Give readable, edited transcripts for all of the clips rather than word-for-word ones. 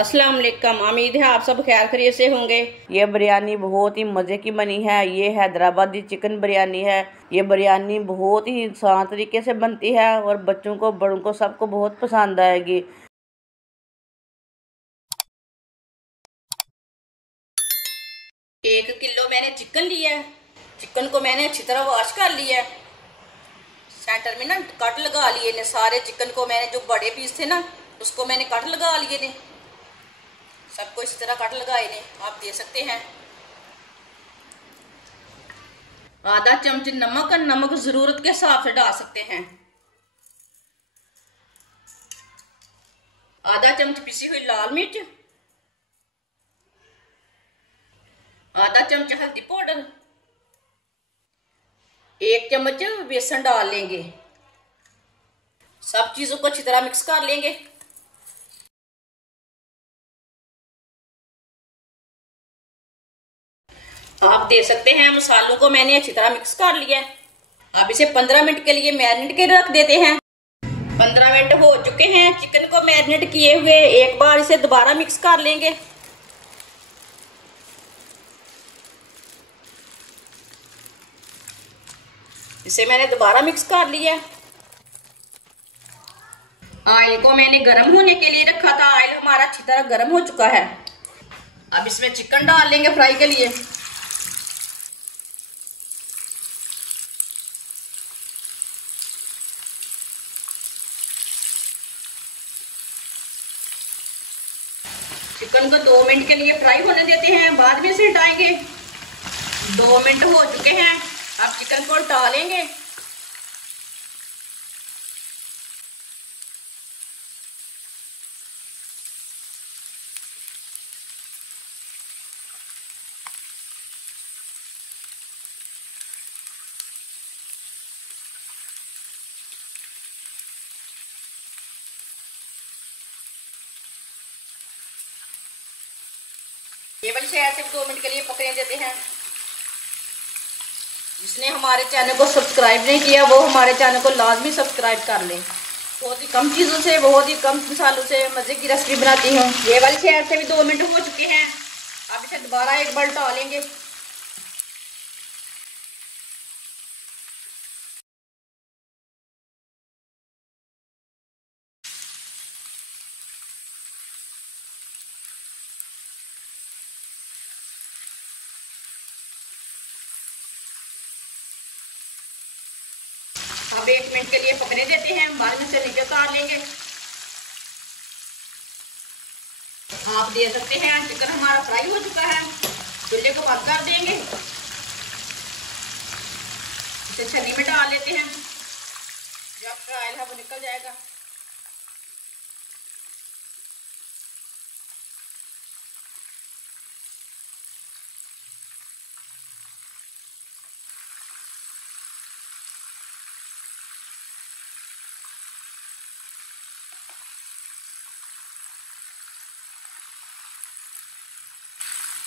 अस्सलाम वालेकुम। उम्मीद है आप सब खैर खैरियत से होंगे। ये बिरयानी बहुत ही मज़े की बनी है। ये हैदराबादी चिकन बिरयानी है। ये बिरयानी बहुत ही आसान तरीके से बनती है और बच्चों को बड़ों को सबको बहुत पसंद आएगी। 1 किलो मैंने चिकन लिया है। चिकन को मैंने अच्छी तरह वॉश कर लिया है। सेंटर में ना कट लगा लिए ने सारे चिकन को। मैंने जो बड़े पीस थे ना उसको मैंने कट लगा लिए ने। सबको इस तरह कट लगाए ने आप दे सकते हैं। आधा चम्मच नमक, नमक जरूरत के हिसाब से डाल सकते हैं। आधा चम्मच पिसी हुई लाल मिर्च, आधा चम्मच हल्दी पाउडर, 1 चम्मच बेसन डाल लेंगे। सब चीजों को अच्छी तरह मिक्स कर लेंगे। आप दे सकते हैं मसालों को मैंने अच्छी तरह मिक्स कर लिया है। अब इसे 15 मिनट के लिए मैरिनेट के रख देते हैं। 15 मिनट हो चुके हैं चिकन को मैरिनेट किए हुए। एक बार इसे दोबारा मिक्स कर लेंगे। इसे मैंने दोबारा मिक्स कर लिया। ऑयल को मैंने गर्म होने के लिए रखा था। ऑयल हमारा अच्छी तरह गर्म हो चुका है। अब इसमें चिकन डाल लेंगे फ्राई के लिए। चिकन को 2 मिनट के लिए फ्राई होने देते हैं, बाद में इसे हटाएंगे। 2 मिनट हो चुके हैं। अब चिकन को हटा लेंगे। केवल से ऐसे 2 मिनट के लिए पकने देते हैं। जिसने हमारे चैनल को सब्सक्राइब नहीं किया वो हमारे चैनल को लाजमी सब्सक्राइब कर लें। बहुत ही कम चीज़ों से, बहुत ही कम मसालों से मज़े की रेसिपी बनाती हूँ। ये वाली से ऐसे भी 2 मिनट हो चुके हैं। अब इसे दोबारा एक बार उल्टा लेंगे। अब 1 मिनट के लिए पकने देते हैं, बाद में से नीचे उतार लेंगे। आप दे सकते हैं चिकन हमारा फ्राई हो चुका है। चूल्हे को बंद कर देंगे। इसे छन्नी में डाल लेते हैं। जो आपका ऑयल है वो निकल जाएगा।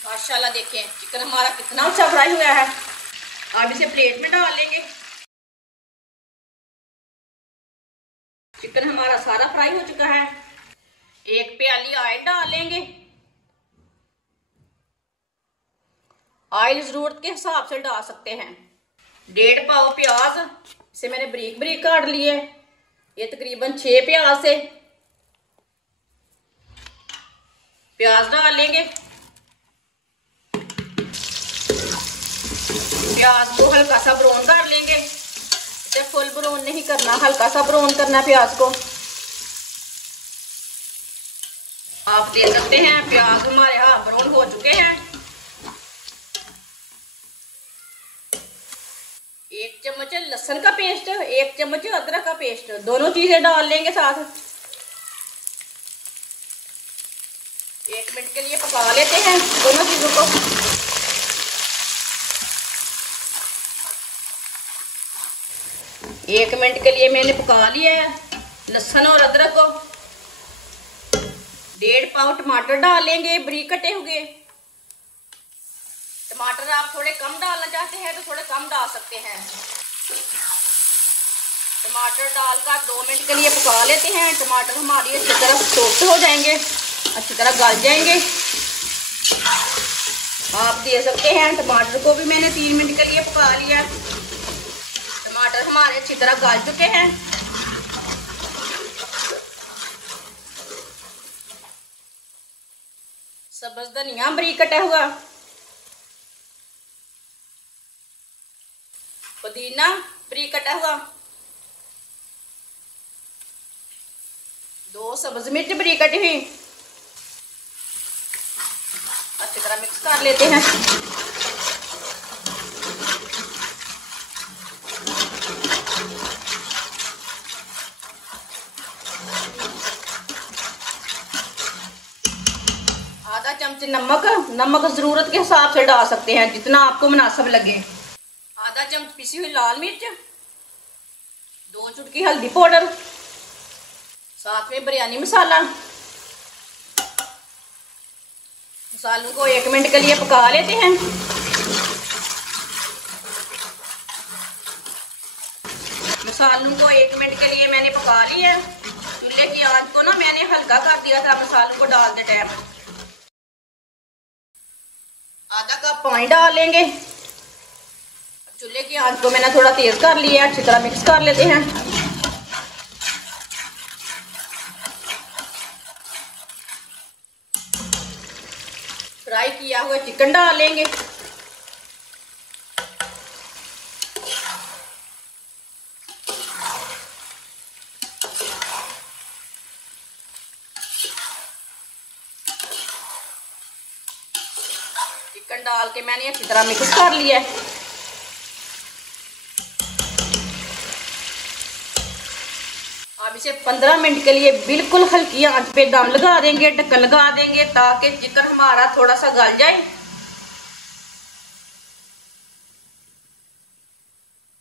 माशाल्लाह देखें चिकन हमारा कितना अच्छा फ्राई हुआ है। अब इसे प्लेट में डाल लेंगे। चिकन हमारा सारा फ्राई हो चुका है। 1 प्याली ऑयल डाल लेंगे। ऑयल जरूरत के हिसाब से डाल सकते हैं। 1.5 पाव प्याज, इसे मैंने बारीक बारीक काट लिए। ये तकरीबन 6 प्याज से। प्याज डाल लेंगे। प्याज को हल्का सा ब्राउन कर लेंगे। इसे फुल ब्राउन नहीं करना, हल्का सा ब्राउन करना प्याज को। आप देख सकते हैं प्याज हमारे यहाँ ब्राउन हो चुके हैं। 1 चम्मच लहसुन का पेस्ट, 1 चम्मच अदरक का पेस्ट, दोनों चीजें डाल लेंगे साथ। 1 मिनट के लिए पका लेते हैं दोनों चीजों को। 1 मिनट के लिए मैंने पका लिया है लहसुन और अदरक को। 1.5 पाव टमाटर डाल लेंगे बारीक कटे हुए। टमाटर आप थोड़े कम डालना चाहते हैं तो थोड़े कम डाल सकते हैं। टमाटर डालकर 2 मिनट के लिए पका लेते हैं। टमाटर हमारी अच्छी तरह सॉफ्ट हो जाएंगे। अच्छी तरह गल जाएंगे। आप दे सकते हैं टमाटर को भी मैंने 3 मिनट के लिए पका लिया। टमाटर हमारे अच्छी तरह गल चुके हैं। सब्ज धनिया बारीक कटा हुआ, पुदीना बारीक कटा हुआ, 2 सब्ज मिर्च बारीक कटी हुई। अच्छी तरह मिक्स कर लेते हैं। आधा चम्मच नमक जरूरत के हिसाब से डाल सकते हैं, जितना आपको मुनासिब लगे। आधा चम्मच पिसी हुई लाल मिर्च, 2 चुटकी हल्दी पाउडर, साथ में बिरयानी मसाला। मसालों को 1 मिनट के लिए पका लेते हैं। मसालों को 1 मिनट के लिए मैंने पका लिया है। चूल्हे की आंच को ना मैंने हल्का कर दिया था मसालों को डालते टाइम। आधा कप पानी डाल लेंगे। चूल्हे की आंच को मैंने थोड़ा तेज कर लिया है। अच्छी तरह मिक्स कर लेते हैं। फ्राई किया हुआ चिकन डाल लेंगे। चिकन डाल के मैंने अच्छी तरह मिक्स कर लिया है। अब इसे 15 मिनट के लिए बिल्कुल हल्की आंच पे दम लगा देंगे, ढक्कन लगा देंगे, ताकि चिकन हमारा थोड़ा सा गल जाए।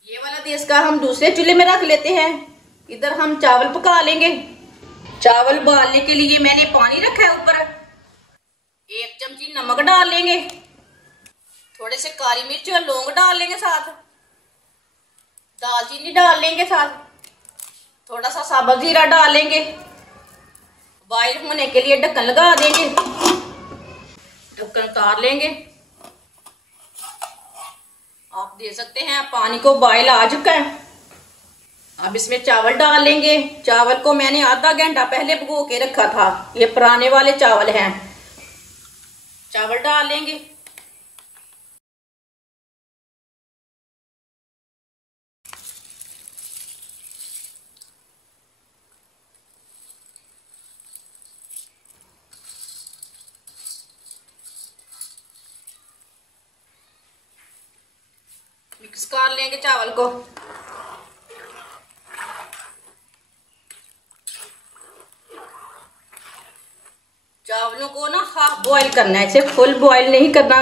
ये वाला देश का हम दूसरे चूल्हे में रख लेते हैं। इधर हम चावल पका लेंगे। चावल उबालने के लिए मैंने पानी रखा है ऊपर। 1 चमची नमक डाल लेंगे। थोड़े से काली मिर्च और लौंग डाल लेंगे साथ। दालचीनी डाल लेंगे साथ। थोड़ा सा साबुत जीरा डाल लेंगे। बॉईल होने के लिए ढक्कन लगा देंगे। ढक्कन उतार लेंगे। आप देख सकते हैं पानी को बॉईल आ चुका है। अब इसमें चावल डाल लेंगे। चावल को मैंने आधा घंटा पहले भिगो के रखा था। ये पुराने वाले चावल हैं। चावल डाल लेंगे। मिक्स कर लेंगे चावल को। चावलों को ना हाफ बॉईल करना है, इसे फुल बॉईल नहीं करना।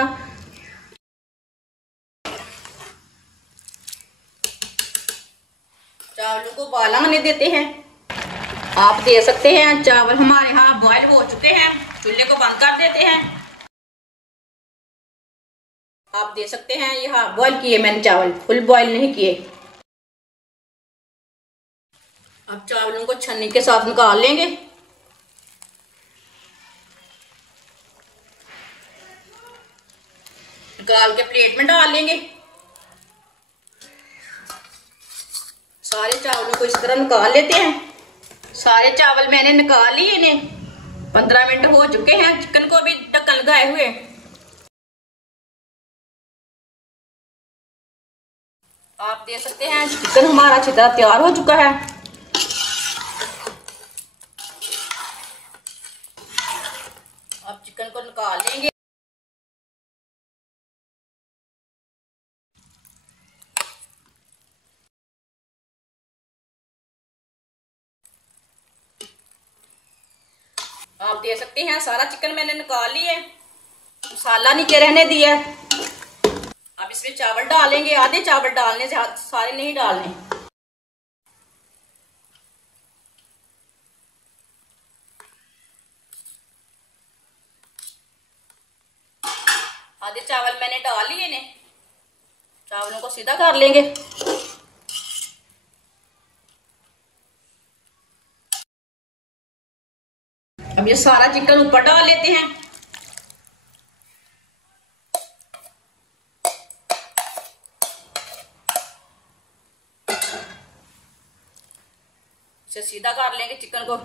चावलों को उबाल आने देते हैं। आप दे सकते हैं चावल हमारे हाफ बॉईल हो चुके हैं। चूल्हे को बंद कर देते हैं। आप दे सकते हैं ये हाफ बॉईल किए मैंने चावल, फुल बॉईल नहीं किए। अब चावलों को छन्नी के साथ निकाल लेंगे। निकाल के प्लेट में डाल लेंगे। सारे चावलों को इस तरह निकाल लेते हैं। सारे चावल मैंने निकाल लिए इन्हें। 15 मिनट हो चुके हैं चिकन को भी ढक्कन लगाए हुए। आप देख सकते हैं चिकन हमारा अच्छी तरह तैयार हो चुका है। अब चिकन को निकाल लेंगे। आप देख सकते हैं सारा चिकन मैंने निकाल लिया है। मसाला नीचे रहने दिया। अब इसमें चावल डालेंगे। आधे चावल डालने से, सारे नहीं डालने। आधे चावल मैंने डाल लिए ने। चावलों को सीधा कर लेंगे। अब ये सारा चिकन ऊपर डाल लेते हैं। इसे सीधा कर लेंगे चिकन को।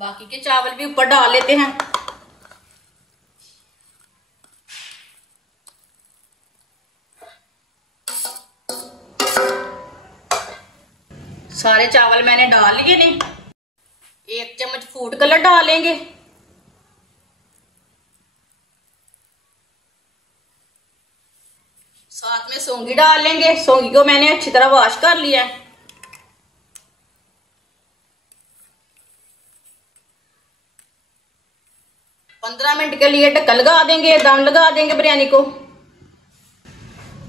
बाकी के चावल भी ऊपर डाल लेते हैं। सारे चावल मैंने डाल लिए ने। 1 चम्मच फूड कलर डालेंगे। साथ में सौंगी डाल लेंगे। सौंगी को मैंने अच्छी तरह वॉश कर लिया है। पंद्रह मिनट के लिए ढक्कन लगा देंगे, दम लगा देंगे बिरयानी को।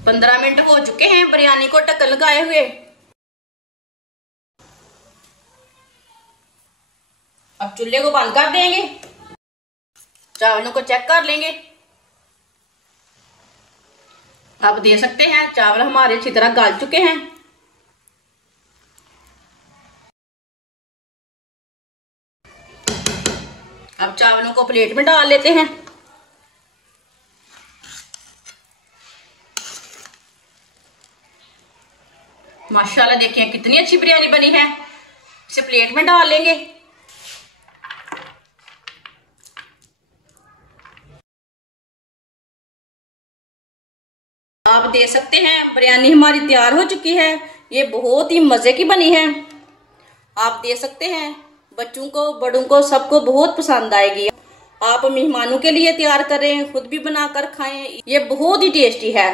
15 मिनट हो चुके हैं बिरयानी को ढक्कन लगाए हुए। अब चूल्हे को बंद कर देंगे। चावलों को चेक कर लेंगे। अब दे सकते हैं चावल हमारे अच्छी तरह गल चुके हैं। अब चावलों को प्लेट में डाल लेते हैं। माशाल्लाह देखिए कितनी अच्छी बिरयानी बनी है। इसे प्लेट में डाल लेंगे। आप देख सकते हैं बिरयानी हमारी तैयार हो चुकी है। ये बहुत ही मजे की बनी है। आप देख सकते हैं बच्चों को बड़ों को सबको बहुत पसंद आएगी। आप मेहमानों के लिए तैयार करें, खुद भी बनाकर खाएं। ये बहुत ही टेस्टी है।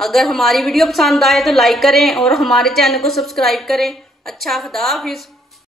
अगर हमारी वीडियो पसंद आए तो लाइक करें और हमारे चैनल को सब्सक्राइब करें। अच्छा, खुदा हाफिज।